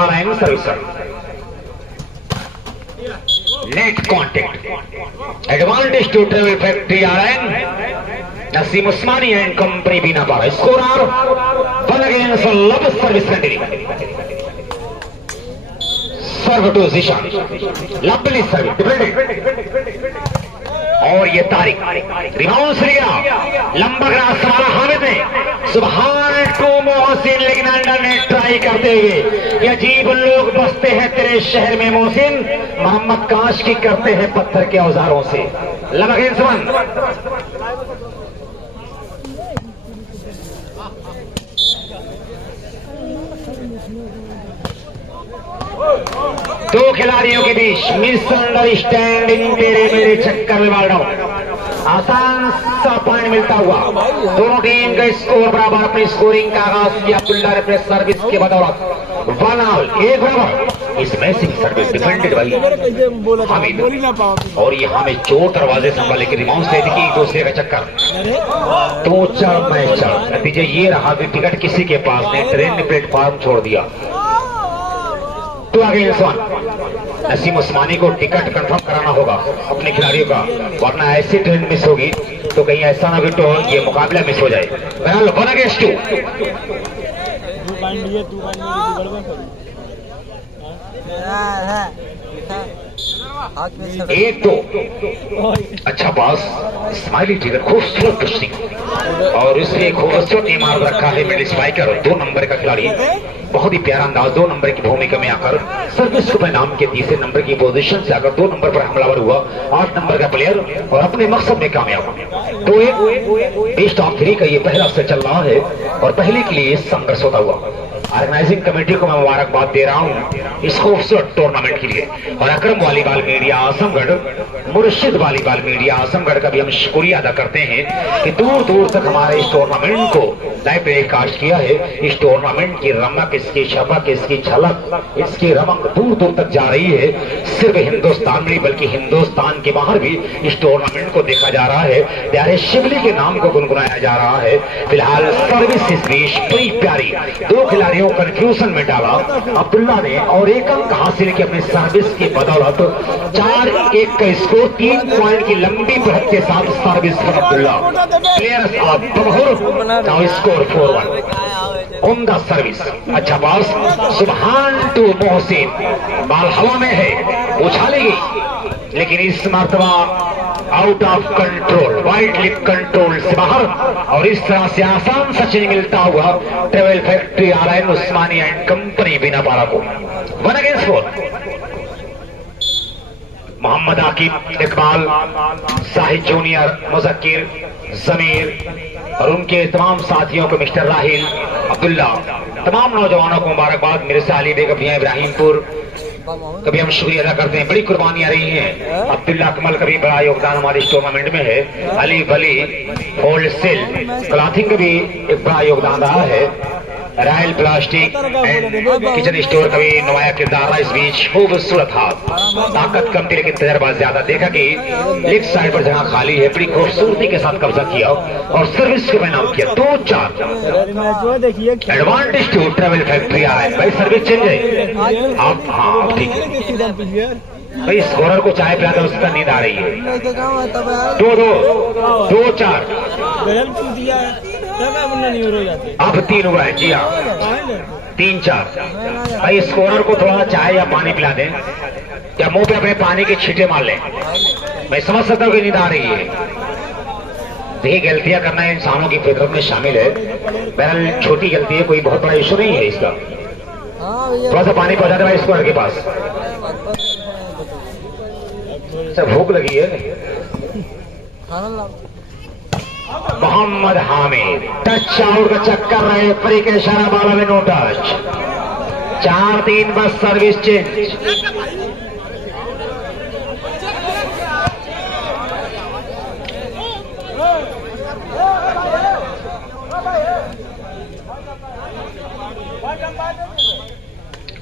RN सर्विसर। Net contact advantage to travel factory RN Naseem Usmani and company Bina Para. Score are 1 against love service continue. Serve to Zishan lovely service और ये तारीख rebounce लिया लंबा grass वाला हामिद ने सुभान टू मोहसिन, लेकिन अंडर नेट ट्राई करते हुए ये अजीब लोग बसते हैं तेरे शहर में मोहसिन, मोहम्मद काश की करते हैं पत्थर के औजारों से। Love against 1। दो खिलाड़ियों के बीच मिसअंडरस्टैंडिंग तेरे मेरे चक्कर में बाल आसान सा पॉइंट मिलता हुआ दोनों टीम का स्कोर बराबर। अपनी स्कोरिंग का आगाज किया अब्दुल्ला ने अपने सर्विस के बदौलत 1 ऑल 1 बराबर। इस matching service defended by Hamid और ये हमें चोर दरवाजे संभाले के रिमाउंस दे दी एक दूसरे का चक्कर। तो चढ़ मैं चढ़ नतीजे ये रहा कि टिकट किसी के पास नहीं, ट्रेन ने प्लेटफॉर्म छोड़ दिया। तो आगे नसीम उस्मानी को टिकट कंफर्म कराना होगा अपने खिलाड़ियों का, वरना ऐसी ट्रेन मिस होगी तो कहीं ऐसा ना भी तो ये मुकाबला मिस हो जाए। बहरहाल 1 अगेंस्ट 2। एक दो अच्छा पास स्माइली टिकट खूबसूरत पुष्टिंग और इसमें खूबसूरत इमारत रखा है मिडिल स्ट्राइकर और 2 नंबर का खिलाड़ी बहुत ही प्यारा अंदाज 2 नंबर की भूमिका में आकर सर्विस को नाम के तीसरे नंबर की पोजीशन से आकर 2 नंबर पर हमलावर हुआ 8 नंबर का प्लेयर और अपने मकसद में कामयाब। तो एक बेस्ट ऑफ 3 का ये पहला से चल रहा है और पहले के लिए संघर्ष होता हुआ ऑर्गेनाइजिंग कमेटी को मैं मुबारकबाद दे रहा हूं इस खूबसूरत टूर्नामेंट के लिए। और अकरम वॉलीबॉल मीडिया आजमगढ़, मुर्शिद वॉलीबॉल मीडिया आजमगढ़ का भी हम शुक्रिया अदा करते हैं कि दूर दूर तक हमारे इस टूर्नामेंट को लाइव टेलीकास्ट किया है। इस टूर्नामेंट की रमक, इसकी छपक, इसकी झलक, इसकी रमक दूर दूर तक जा रही है। सिर्फ हिंदुस्तान नहीं बल्कि हिंदुस्तान के बाहर भी इस टूर्नामेंट को देखा जा रहा है। प्यारे शिवली के नाम को गुनगुनाया जा रहा है। फिलहाल सर्विस इस बीच बड़ी प्यारी 2 खिलाड़ियों कंफ्यूजन में डाला अब्दुल्ला ने और 1 अंक हासिल किया अपनी सर्विस की बदौलत। 4-1 का स्कोर 3 पॉइंट की लंबी बढ़त के साथ सर्विस पर अब्दुल्ला प्लेयर्स ऑफ बहर नाउ स्कोर 4-1। उम्दा सर्विस अच्छा पास सुभान टू मोहसिन, बाल हवा में है उछालेगी लेकिन इस मर्तबा out of control, wide lip control से बाहर और इस तरह से आसान सचिन मिलता हुआ travel factory RN Usmani and company Bina Para को 1 अगेंस्ट 4। मोहम्मद आकिब, इकबाल, साहिद जूनियर, मुजक्किर, जमीर और उनके तमाम साथियों को मिस्टर राहिल, अब्दुल्ला, तमाम नौजवानों को मुबारकबाद। मेरे से अली बेग इब्राहिमपुर कभी हम शुक्रिया अदा करते हैं, बड़ी कुर्बानियां रही हैं। अब्दुल्ला कमल का भी बड़ा योगदान हमारे इस टूर्नामेंट में है। अली वली होलसेल क्लॉथिंग का भी एक बड़ा योगदान रहा है। Royal plastic and kitchen store का भी नुमाया किरदार रहा। इस बीच खूबसूरत हाथ, ताकत कम थी लेकिन तजर्बा ज्यादा। देखा कि लेफ्ट साइड पर जगह खाली है, बड़ी खूबसूरती के साथ कब्जा किया और सर्विस को नाम किया 2-4। Advantage to travel factory RN। भाई सर्विस चेंज है आप, हाँ ठीक है भाई। स्कोरर को चाय पिलाकर उसका नींद आ रही है। 2-2 2-4 अब 3 हुआ है। जी हाँ 3-4। भाई स्कोरर को थोड़ा चाय या पानी पिला दें या मुंह पे अपने पानी के छींटे मार लें। मैं समझ सकता हूँ कि नींद आ रही है। देखिए गलतियां करना इंसानों की फितरत में शामिल है। बहरहाल छोटी गलती है, कोई बहुत बड़ा इशू नहीं है इसका। थोड़ा सा पानी पहुंचा दे भाई स्कोरर के पास। सर भूख लगी है। मोहम्मद हामिद टच आउट का चक्कर रहे, फ्री के इशारा बाला में नो टच। 4-3 बस service change.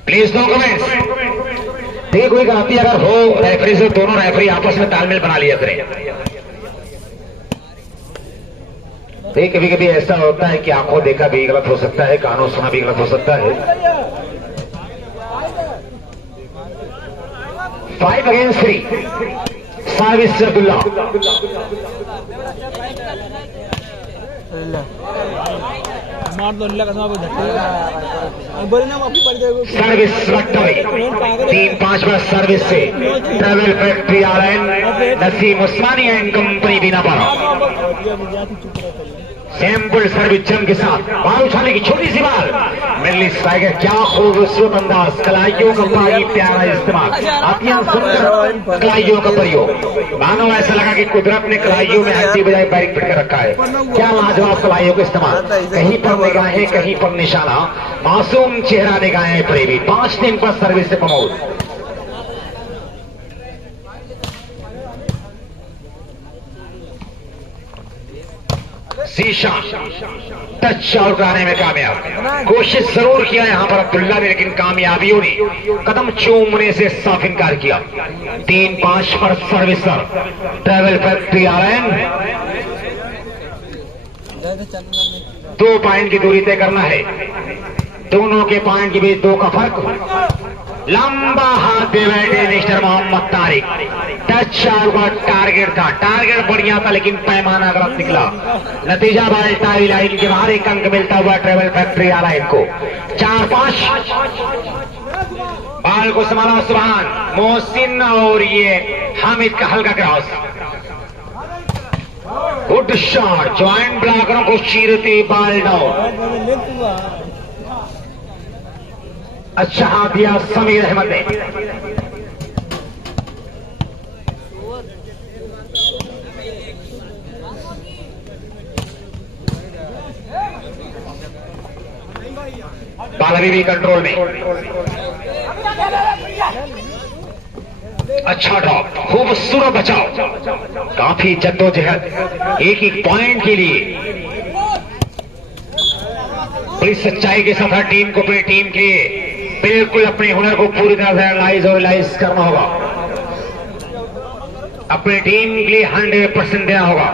Please no comments. देखिए कोई गलती अगर हो रेफरी से, दोनों रेफरी आपस में तालमेल बना लिया करें। देखिए कभी कभी ऐसा होता है कि आंखों देखा भी गलत हो सकता है, कानों सुना भी गलत हो सकता है। 5 अगेंस्ट 3 सर्विस अब्दुल्ला। सर्विस 3-5 पर सर्विस से ट्रेवल फैक्ट्री आलयन Naseem Usmani and company Beenapara. Sample service जम के साथ बाल उछालने की छोटी सी बाल मिडल स्ट्राइकर, क्या खूबसूरत अंदाज, कलाइयों का पानी प्यारा इस्तेमाल, अत्यंत सुंदर कलाइयों का प्रयोग। मानो ऐसा लगा कि कुदरत ने कलाइयों में हड्डी बजाय बैरिक फिट कर रखा है। क्या लाजवाब कलाइयों का इस्तेमाल, कहीं पर निगाहें कहीं पर निशाना, मासूम चेहरा निगाहें प्रेमी। 5 दिन पर सर्विस से प्रमोद। शीशा टच आउट आने में कामयाब, कोशिश जरूर किया यहां पर अब्दुल्ला ने, लेकिन कामयाबियों ने कदम चूमने से साफ इनकार किया। 3-5 पर सर्विसर ट्रेवल फैक्ट्री आलयन 2 पॉइंट की दूरी तय करना है। दोनों के पॉइंट के बीच 2 का फर्क। लंबा हाथ दे बैठे mister Mohammad Tariq. Touch out target था, टारगेट बढ़िया था लेकिन पैमाना गलत निकला। नतीजा बाल टाई लाइन के बाहर 1 अंक मिलता हुआ ट्रेवल फैक्ट्री आलयन को। 4-5 बाल को संभाला सुभान मोहसिन और ये हामिद का हल्का क्रॉस। गुड शॉट, ज्वाइंट ब्लॉकरों को चीरती बाल डाउन। अच्छा हाथ दिया समीर अहमद ने। बाल अभी भी कंट्रोल में। अच्छा ड्रॉप, खूबसूरत बचाव, काफी जद्दोजहद एक पॉइंट के लिए। बड़ी सच्चाई के साथ हर टीम को अपनी टीम के बिल्कुल अपने हुनर को पूरी तरह से एनालाइज और रियलाइज करना होगा। अपनी टीम के लिए 100% देना होगा,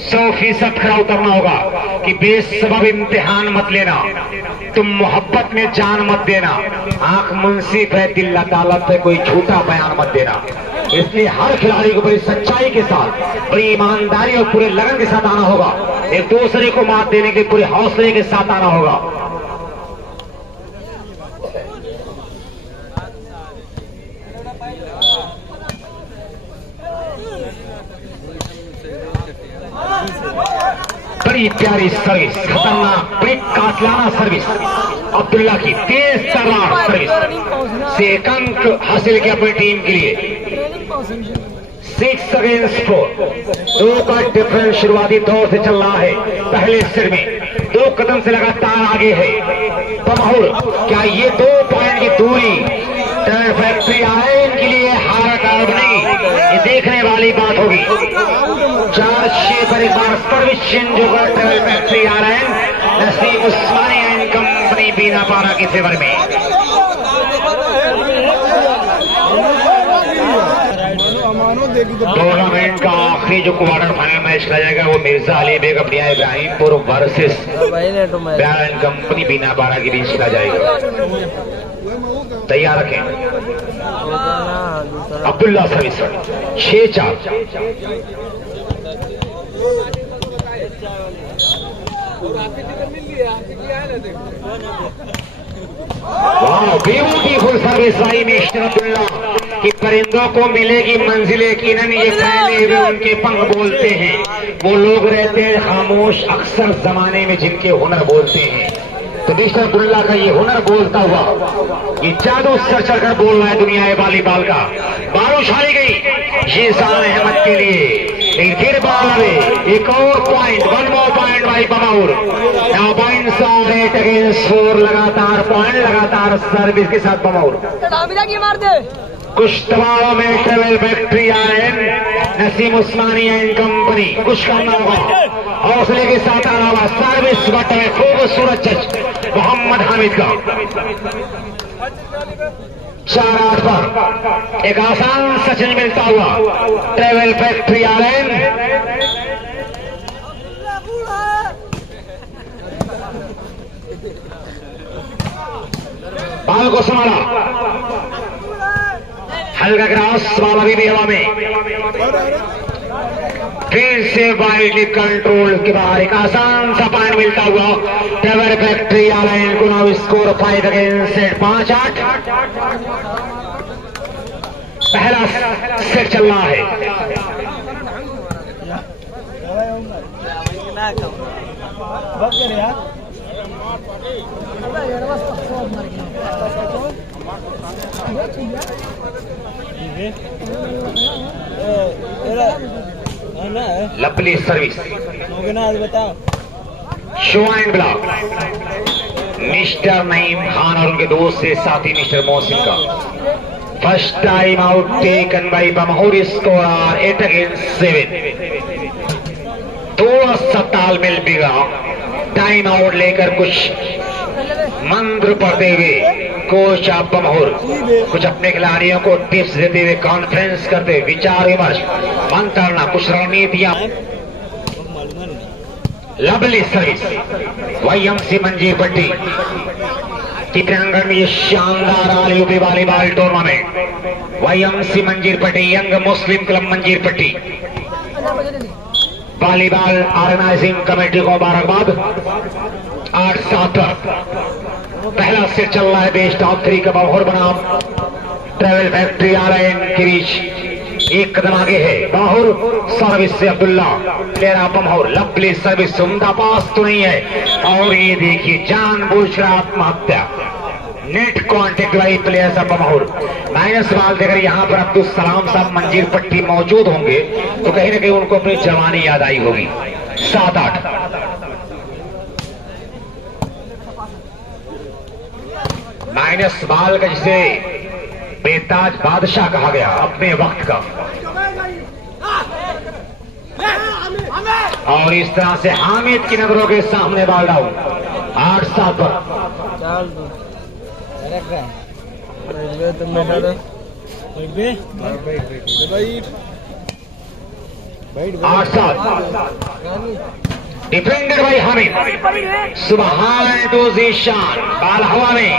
100% खरा उतरना होगा कि बेसबब इम्तिहान मत लेना, तुम मोहब्बत में जान मत देना, आंख मुंसिफ है दिल अदालत पे, कोई झूठा बयान मत देना। इसलिए हर खिलाड़ी को बड़ी सच्चाई के साथ, बड़ी ईमानदारी और पूरे लगन के साथ आना होगा। एक दूसरे को मात देने के पूरे हौसले के साथ आना होगा। बड़ी प्यारी सर्विस, खतरनाक, बड़ी कातलाना सर्विस अब्दुल्ला की, तेज तर्रार सर्विस से 1 अंक हासिल किया अपनी टीम के लिए। 6 अगेंस्ट 4, 2 का डिफरेंस शुरुआती दौर से चल रहा है। पहले सिर में 2 कदम से लगातार आगे है बमहुर। क्या ये 2 पॉइंट की दूरी ट्रेवल फैक्ट्री आलयन के लिए हारा कार्ड नहीं, ये देखने वाली बात होगी। 4-6 पर एक बार सर्विस चेंज होगा ट्रेवल फैक्ट्री आलयन नसीम उस्मानी एंड कंपनी बीनापाड़ा के फेवर में। टूर्नामेंट का आखिरी जो क्वार्टर फाइनल मैच खेला जाएगा वो मिर्जा अली बेग अपनिया इब्राहिमपुर वर्सेस बैरन कंपनी बीनापाड़ा के बीच खेला जाएगा। तैयार रखें। अब्दुल्ला सर्विस 6-4। ब्यूटीफुल सर्विस आई मिस्टर अब्दुल्ला कि परिंदों को मिलेगी मंजिल, यकीनन ये फैले हुए उनके पंख बोलते हैं। वो लोग रहते हैं खामोश अक्सर जमाने में जिनके हुनर बोलते हैं। तो मिस्टर अब्दुल्ला का ये हुनर बोलता हुआ, ये जादू सर चढ़कर बोल रहा है दुनिया बालीबाल का। बाल उछाली गई ये शान अहमद के लिए, लेकिन फिर बाल आवे। एक और पॉइंट, 1 more पॉइंट भाई Bamor. Now points are 8 against 4, लगातार पॉइंट, लगातार सर्विस के साथ बमौर। कुछ दबाव में ट्रेवल फैक्ट्री आलयन नसीम उस्मानी एंड कंपनी कुछ करना होगा, हौसले के साथ आना होगा। सर्विस बट में खूबसूरत जज मोहम्मद हामिद का। 4-8 पर एक आसान सचिन मिलता हुआ ट्रेवल फैक्ट्री आलयन। बाल को संभाला, हल्का क्रॉस बॉल अभी भी हवा में, फिर से वाइडली कंट्रोल के बाहर एक आसान सा पॉइंट मिलता हुआ टेवर फैक्ट्री आलाइन को नाउ स्कोर 5 अगेंस्ट 5-8। पहला सेट चल रहा है। Lovely service, show and block mister Naeem Khan और उनके दोस्त से साथी मिस्टर मोहसिन का। First time out taken by Bamour, score 8 against 7। थोड़ा सा तालमेल बिगड़ा, टाइम आउट लेकर कुछ मंत्र पढ़ते हुए कोच आप बमहूर कुछ अपने खिलाड़ियों को टिप्स देते हुए, कॉन्फ्रेंस करते हुए, विचार विमर्श, मंत्रणा, कुछ रणनीतियां। लवली सर्विस YMC मंजीर पट्टी की प्रांगण में ये शानदार all UP volleyball tournament YMC मंजीर पट्टी यंग मुस्लिम क्लब मंजीर पट्टी वॉलीबॉल ऑर्गेनाइजिंग कमेटी को मुबारकबाद। 8-7 पहला सेट चल रहा है। बेस्ट ऑफ 3 का बमहूर बनाम ट्रेवल फैक्ट्री आलाइन के बीच एक कदम आगे है। बमहूर सर्विस से Abdullah, player of Bamour. Lovely service, उम्दा पास तो नहीं है और ये देखिए जानबूझकर आत्महत्या। नेट कॉन्टेक्ट वाली प्लेयर ऑफ बमहूर। माइनस बॉल देकर यहाँ पर अब्दुल सलाम साहब मंजीर पट्टी मौजूद होंगे तो कहीं ना कहीं उनको अपनी जवानी याद आई होगी। 7-8 माइनस बॉल का जिसे बेताज बादशाह कहा गया अपने वक्त का, और इस तरह से हामिद की नजरों के सामने बॉल डाउन। 8-7 पर 8-7 डिफेंडेड बाई हामिद। सुबहान टू जीशान, बाल हवा में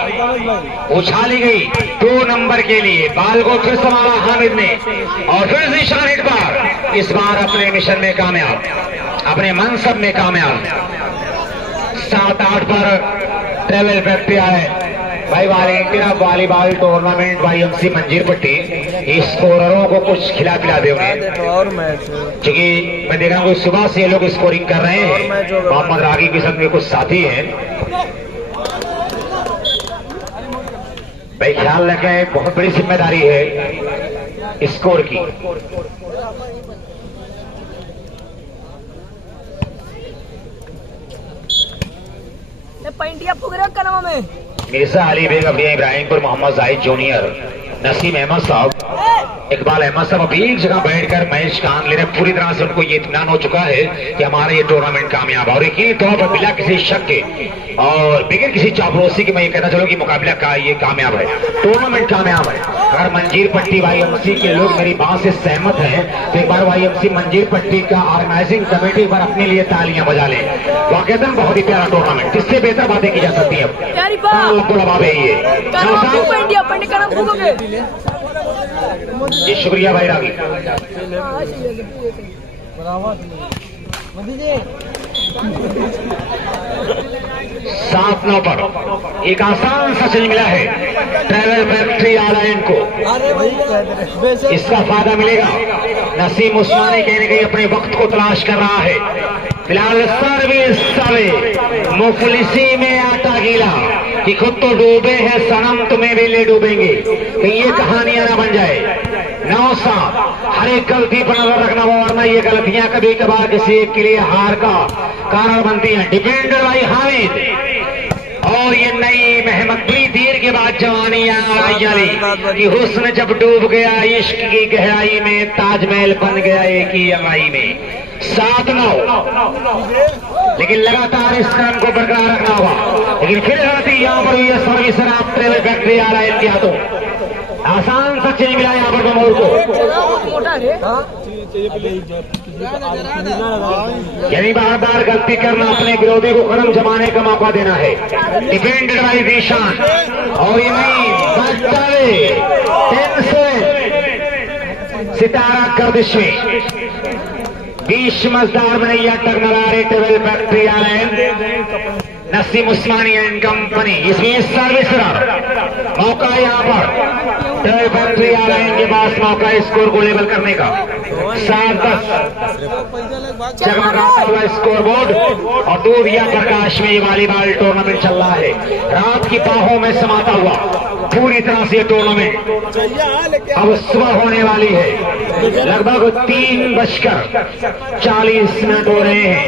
उछाली गई 2 नंबर के लिए। बाल को फिर संभाला हामिद ने और फिर जीशान हिट पर, इस बार अपने मिशन में कामयाब, अपने मनसब में कामयाब। 7-8 पर ट्रेवल फैक्ट्री आए भाई वालेंटिना वॉलीबॉल टूर्नामेंट YMC मंजीर पट्टी स्कोररों को कुछ खिला पिला दे उन्हें, क्योंकि मैं देख रहा हूँ सुबह से ये लोग स्कोरिंग कर रहे हैं। मोहम्मद रागी के साथ में कुछ साथी हैं भाई, ख्याल रखें, बहुत बड़ी जिम्मेदारी है स्कोर की। मिर्जा अली बेग, अभी इब्राहिमपुर, मोहम्मद जाहिद जूनियर, नसीम अहमद साहब, इकबाल अहमद साहब अभी एक जगह बैठकर मैच का आनंद ले रहे। पूरी तरह से उनको ये इत्मीनान हो चुका है कि हमारा ये टूर्नामेंट कामयाब, और यकीनी तौर पर बिना किसी शक के और बगैर किसी चापलूसी के मैं ये कहना चलूँ कि मुकाबला का ये कामयाब है, टूर्नामेंट कामयाब है। अगर मंजीर पट्टी YMC के लोग मेरी बात से सहमत हैं तो एक बार YMC मंजीर पट्टी का ऑर्गेनाइजिंग कमेटी पर अपने लिए तालियां बजा लें। वाकईतन बहुत ही प्यारा टूर्नामेंट, जिससे बेहतर बातें की जा सकती है। ये शुक्रिया भाई रागी। 7-9 पर एक आसान सा चीज मिला है ट्रेवल फैक्ट्री आलाइन को, इसका फायदा मिलेगा। नसीम उस्मानी कहने कहीं अपने वक्त को तलाश कर रहा है। फिलहाल सर्विस साले मुफलिसी में आटा गीला कि खुद तो डूबे हैं सनम, तुम्हें भी ले डूबेंगे, कि ये कहानियां ना बन जाए। 9 साल हर एक गलती पर नजर रखना, वरना ये गलतियां कभी कभार किसी एक के लिए हार का कारण बनती हैं। डिफेंडर भाई हामिद, और ये नई मेहमत बड़ी देर के बाद जवानी कि हुस्न जब डूब गया इश्क की गहराई में, ताजमहल बन गया एक ही अमाई में। 7-9 लेकिन लगातार इस क्रम को बरकरार रखना होगा। लेकिन फिर गलती यहाँ पर हुई है सर्विस आप ट्रेवल फैक्ट्री आ रहा है हाथों, आसान सा चेंज मिला यहाँ पर बमहूर को, यानी बार बार गलती करना, अपने विरोधी को कदम जमाने का मौका देना है। डिफेंडेड बाई जीशान, और ये नहीं 10 से सितारा गर्दिश में 20 मजदार बनैया टगनलारे टेबल फैक्ट्री आलैन नसीम उस्मानी एंड कंपनी। इसमें सर्विस मौका यहाँ पर टेबल फैक्ट्री आलैन के पास मौका स्कोर को लेवल करने का। 7-10 जगमगाता हुआ स्कोर बोर्ड और दूर या प्रकाश में ये वॉलीबॉल टूर्नामेंट चल रहा है। रात की बाहों में समाता हुआ पूरी तरह से टूर्नामेंट अब सुबह होने वाली है। लगभग 3:40 हो रहे हैं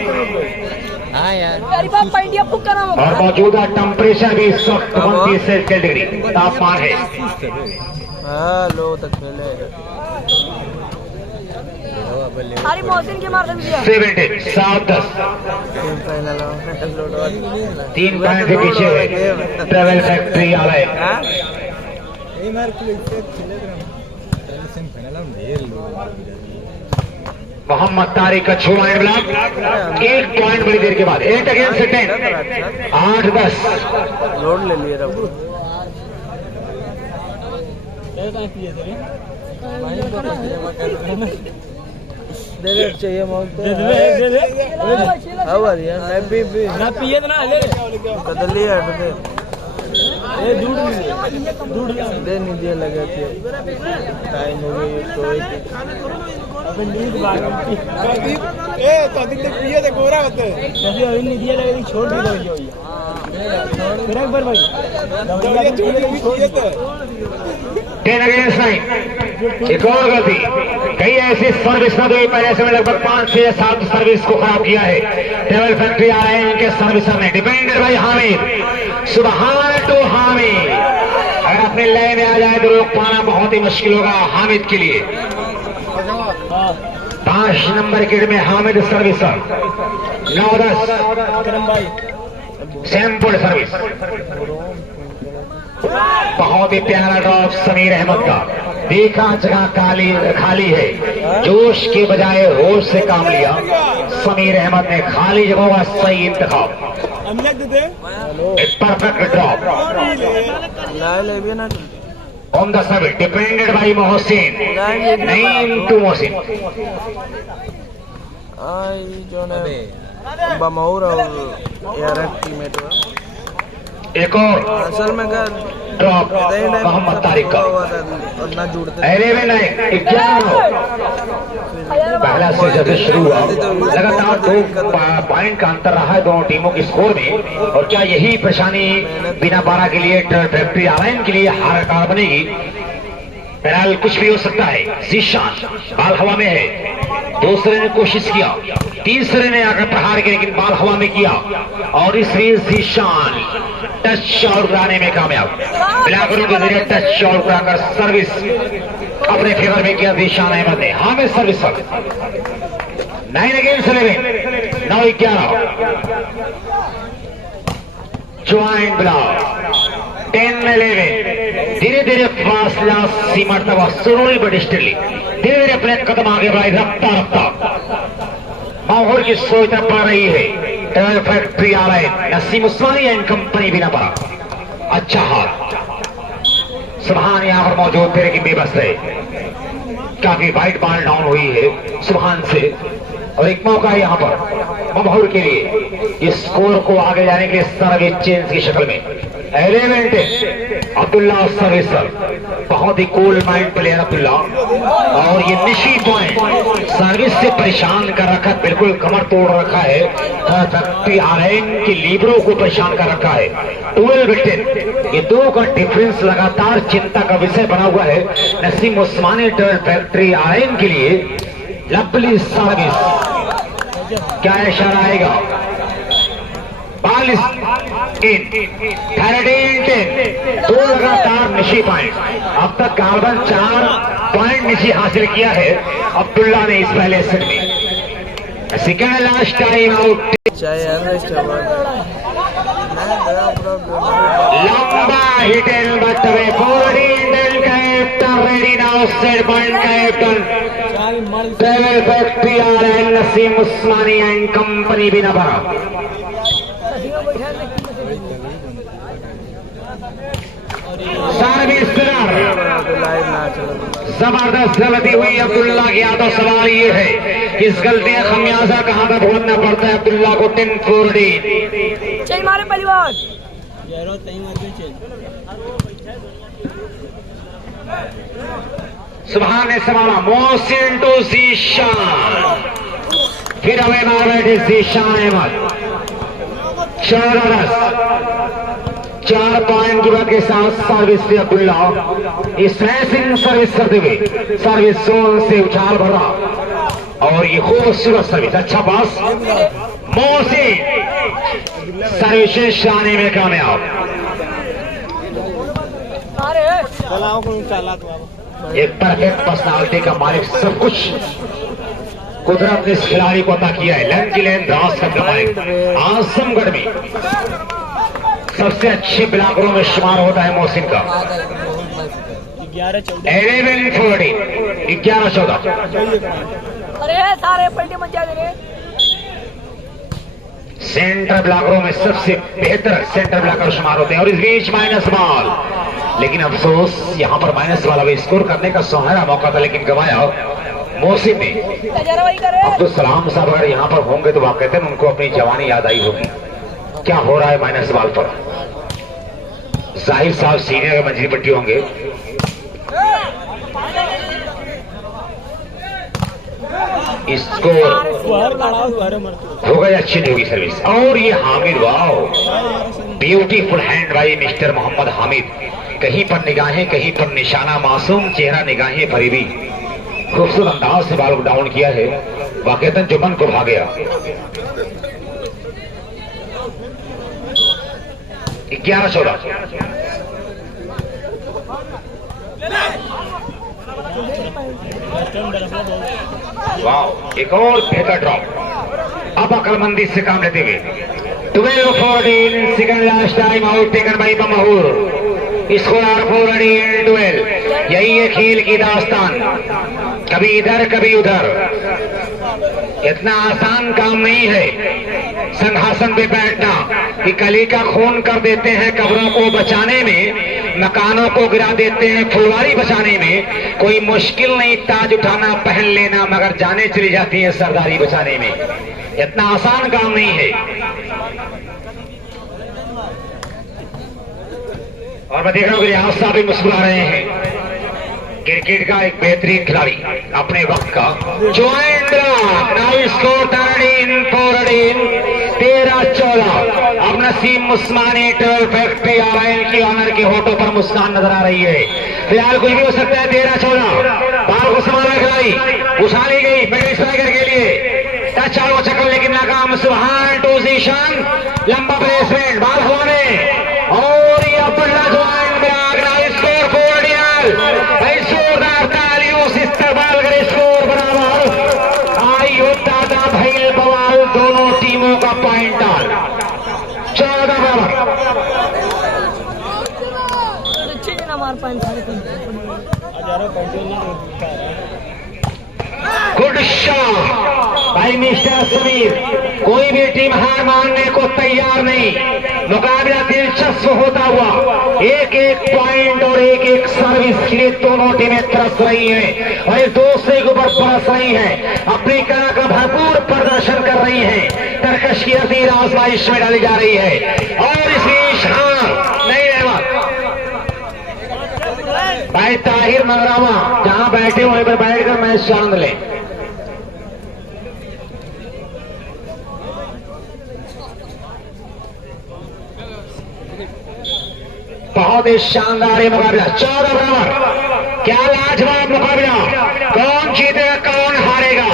और मौजूदा टेम्परेचर भी इस वक्त 29 डिग्री तापमान है। सेवेंटी 7-10 3 पॉइंट के पीछे है ट्रेवल फैक्ट्री आलैन। मोहम्मद तारिक का 6 पॉइंट ब्लॉक 1 पॉइंट बड़ी देर के बाद 8 अगेंस्ट 10 8-10 लोड ले लिए चाहिए बदल लिया दे नहीं दिया लगा टाइम हो गई तो गोरा होते नहीं दिया लगा छोड़ एक और गलती कई ऐसी सर्विस न हुई पहले से लगभग 5 से 7 सर्विस को खराब किया है टेबल फैक्ट्री आ रहे हैं इनके सर्विसर ने। डिपेंडेड भाई हामिद सुबहान टू हामिद अगर अपने लय में आ जाए तो रोक पाना बहुत ही मुश्किल होगा हामिद के लिए। 5 नंबर किट में हामिद सर्विसर 9-10 सैमपुर सर्विस बहुत ही प्यारा ड्रॉप समीर अहमद का। देखा जगह खाली है जोश के बजाय होश से काम लिया समीर अहमद ने। खाली जगहों का सही इंतखाब perfect drop on the service defended by Mohsin Naeem to Mohsin Bamour और टीमेट एक और असल में ड्रॉप मोहम्मद तारिक का 11-11 पहला से जब शुरू हुआ लगातार 2 पॉइंट का अंतर रहा है दोनों टीमों की स्कोर में। और क्या यही परेशानी बिना 12 के लिए फैक्ट्री आलैन के लिए हार कार बनेगी? फिलहाल कुछ भी हो सकता है। जीशान बाल हवा में है, दूसरे ने कोशिश किया, तीसरे ने आकर प्रहार किया लेकिन बाल हवा में किया और इसलिए जीशान टच शॉट कराने में कामयाब। बिलाकरों के जरिए टच शॉट कराकर सर्विस अपने फेवर में किया जीशान अहमद ने। हाँ में सर्विस 9 अगेंस्ट 11 9-11 ज्वाइंट ब्लॉक 10-11 धीरे धीरे फासला सीमा तक सुरूरी बट स्टिली धीरे धीरे अपने कदम आगे बढ़ाई रफ्ता रफ्ता माहौल की सोच पा रही है। टेबल फैक्ट्री आ रहे नसीम उस्मानी एंड कंपनी बिना पड़ा अच्छा हाथ सुबहान यहाँ पर मौजूद तेरे की बेबस है। काफी वाइट बॉल डाउन हुई है सुबहान से और एक मौका है यहाँ पर माहौल के लिए इस स्कोर को आगे जाने के लिए सर्विस चेंज की शक्ल में। एलिमेंट अब्दुल्ला सर्विसर बहुत ही कूल माइंड प्लेयर अब्दुल्ला और ये निशी पॉइंट सर्विस से परेशान कर रखा, बिल्कुल कमर तोड़ रखा है। फैक्ट्री आलैन की लीबरों को परेशान कर रखा है। 12-10 ये 2 का डिफरेंस लगातार चिंता का विषय बना हुआ है नसीम उस्मानी टेबल फैक्ट्री आलैन के लिए। लवली सर्विस क्या इशारा आएगा? 13-10 2 लगातार निशी पॉइंट। अब तक कार्बन 4 पॉइंट निशी हासिल किया है अब्दुल्ला ने इस पहले सेट में। सेकेंड लास्ट टाइम आउट लंबा हिटन बट वे 14-10 captain ready now set point captain travel factory आलैन नसीम उस्मानी एंड कंपनी बिना बड़ा सर्विस ना चलो। जबरदस्त गलती हुई अब्दुल्ला की। तो सवाल ये है कि इस गलती का खमियाजा कहां तक भुगतना पड़ता है अब्दुल्ला को। 10-14 चल मारे पहलवान सुभान ने सवाला मोहसिन टू जीशान। फिर हमें मार बैठे जीशान अहमद। 14-10 4 पॉइंट की बात के साथ सर्विस से अब्दुल्ला स्मैशिंग सर्विस करते हुए सर्विस जोन से उछाल भरा और ये खूबसूरत सर्विस। अच्छा पास मोहसिन सर्विसेज आने में कामयाब। एक परफेक्ट पर्सनालिटी का मालिक सब कुछ कुदरत ने इस खिलाड़ी को अता किया है। लेन की लेन द्रास का मालिक आजमगढ़ में सबसे अच्छे ब्लॉकरों में शुमार होता है मोहसिन का। 11-14 अरे सारे पलटे मत जा रे। सेंटर ब्लॉकरों में सबसे बेहतर सेंटर ब्लॉकर शुमार होते हैं। और इस बीच माइनस बॉल, लेकिन अफसोस यहां पर माइनस बॉल अभी स्कोर करने का सुनहरा मौका था लेकिन गंवाया मोहसिन ने। अब्दुल सलाम साहब अगर यहां पर होंगे तो वाकई उनको अपनी जवानी याद आई होगी। क्या हो रहा है माइनस बॉल पर। जाहिर साहब सीनियर मंजिल पट्टी होंगे। स्कोर हो गई, अच्छी नहीं होगी सर्विस। और ये Hamid, wow beautiful hand by mister Mohammad Hamid. कहीं पर निगाहें कहीं पर निशाना, मासूम चेहरा निगाहें फरीबी। खूबसूरत अंदाज से बॉल को डाउन किया है। वाकईतन जो मन को भा गया। 11-14 वाह, एक और बेहतर ड्रॉप। अब अकलमंदी से काम लेते हुए 12-14 second last time out taken by Bamour. Score 4-12। यही है खेल की दास्तान, कभी इधर कभी उधर। इतना आसान काम नहीं है संघासन पे बैठना कि कली का खून कर देते हैं कब्रों को बचाने में, मकानों को गिरा देते हैं फुलवारी बचाने में। कोई मुश्किल नहीं ताज उठाना पहन लेना, मगर जाने चली जाती है सरदारी बचाने में। इतना आसान काम नहीं है। और मैं देख रहा हूँ कि रियाज साहब भी मुस्कुरा रहे हैं। क्रिकेट का एक बेहतरीन खिलाड़ी अपने वक्त का। Joint score 13-14। अब नसीम मुस्मानी 12 फैक्ट्री आवाइन की ऑनर के होठों पर मुस्कान नजर आ रही है। फिलहाल कुछ भी हो सकता है। 13-14 बाल को संभाला खिलाड़ी, उछाली गई मिडिल स्ट्राइकर के लिए। टच आउट चक्कर लेकिन नाकाम। सुभान टू जीशान, लंबा प्लेसमेंट, बाल हवा में। और ये अब्दुल्ला ज्वाइंट स्कोर 4-12। जोरदार तालियों से इस्तेमाल करे स्कोर बराबर। आइयो दादा भैल बवाल, दोनों टीमों का पॉइंट डाल 14 बराबर। गुड शॉट भाई मिस्टर समीर। कोई भी टीम हार मानने को तैयार नहीं। मुकाबला दिलचस्प होता हुआ एक एक पॉइंट और एक एक सर्विस के लिए दोनों टीमें तरस रही हैं और एक दूसरे के ऊपर बरस रही हैं। अपनी कला का भरपूर प्रदर्शन कर रही हैं। तरकश की अजीर आजमाइश में डाली जा रही है। और इस बीच नहीं रहमत भाई ताहिर मंगरावा जहां बैठे वहीं पर बैठकर मैच आनंद लें। बहुत ही शानदार मुकाबला 14 बराबर। क्या लाजवाब मुकाबला। कौन जीतेगा कौन हारेगा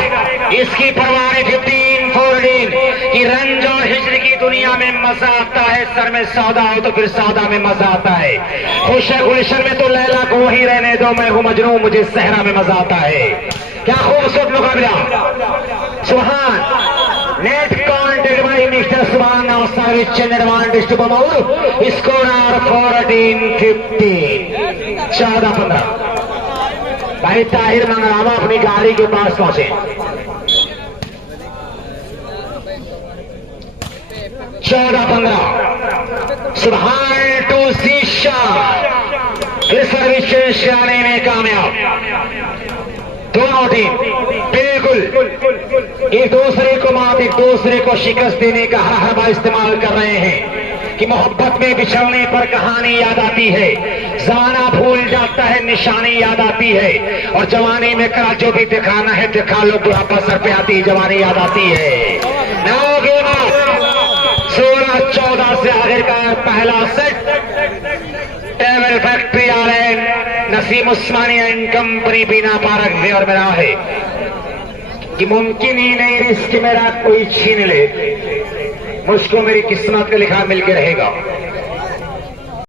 इसकी परवाह नहीं। 15-14 की रंज और हिजर की दुनिया में मजा आता है। सर में सौदा हो तो फिर सौदा में मजा आता है। खुश है गुलशन में तो लैला को वही रहने दो, मैं हूं मजनू मुझे सहरा में मजा आता है। क्या खूबसूरत मुकाबला। Subhan net contact by mister Subhan now service change advantage to Bamour. Score 14-15 14-15। भाई ताहिर मंगरावा अपनी गाड़ी के पास पहुंचे। 14-15 सुभान टू जीशान। फिर सर्विस डिस्टेंस आने में कामयाब। दोनों टीम बिल्कुल एक दूसरे को मात, एक दूसरे को शिकस्त देने का हर हरबा इस्तेमाल कर रहे हैं कि मोहब्बत में बिछड़ने पर कहानी याद आती है, ज़माना भूल जाता है, निशानी याद आती है, और जवानी में करा जो भी दिखाना है दिखा लो, बुढ़ापा सर पे आती जवानी याद आती है। 16-14 से आखिरकार पहला सेट टेबल फैक्ट्री आ रहे हैं नसीम उस्मानी एंड कंपनी बिना पारक और मेरा है कि मुमकिन ही नहीं रिस्क मेरा कोई छीन ले, मुझको मेरी किस्मत का लिखा मिलके रहेगा।